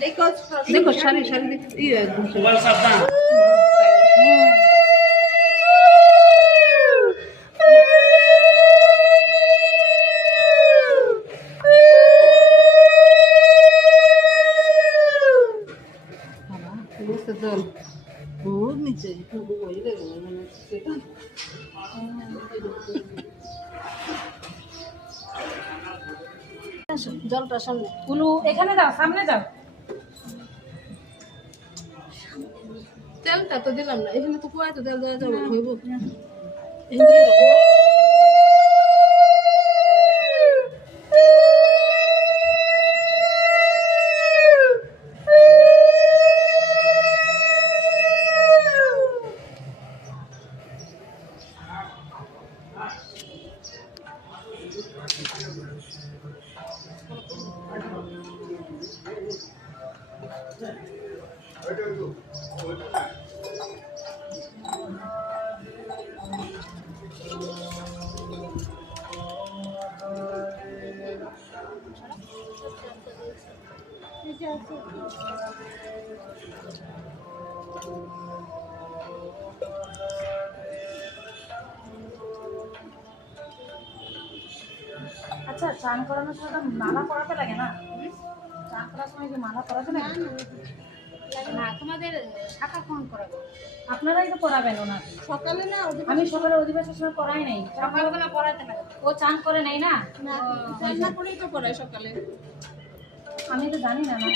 देखो सारी सारी ये मोबाइल सावधान। জল বহুত নিচে জলটা সামনে উলু এখানে যাও, সামনে যাও। তেলটা তো দিলাম না, এখানে তো কুয়ায় তো তেল দেওয়া যাবে হইব এখান থেকে রাখো। আচ্ছা, চান করানোর সময় মালা পরাতে লাগে না? চান করার সময় যে মালা পরাতে লাগে না, তোমাদের শাখা ফোন করাবো। আপনারাই তো পরাবেন ওনাকে। সকালে না আমি সকালে অধিবেশনের সময় পড়াই নাই, সকালবেলা পড়াতে লাগে। ও চান করে নেই না। রান্না করেই তো পড়ায় সকালে। আমি তো জানি না না,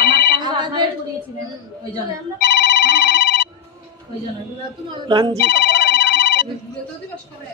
আমার সঙ্গে আপনারাই পড়িয়েছিলেন ওই জন্য। ওই জন্য তোমার রঞ্জিত দিবস করে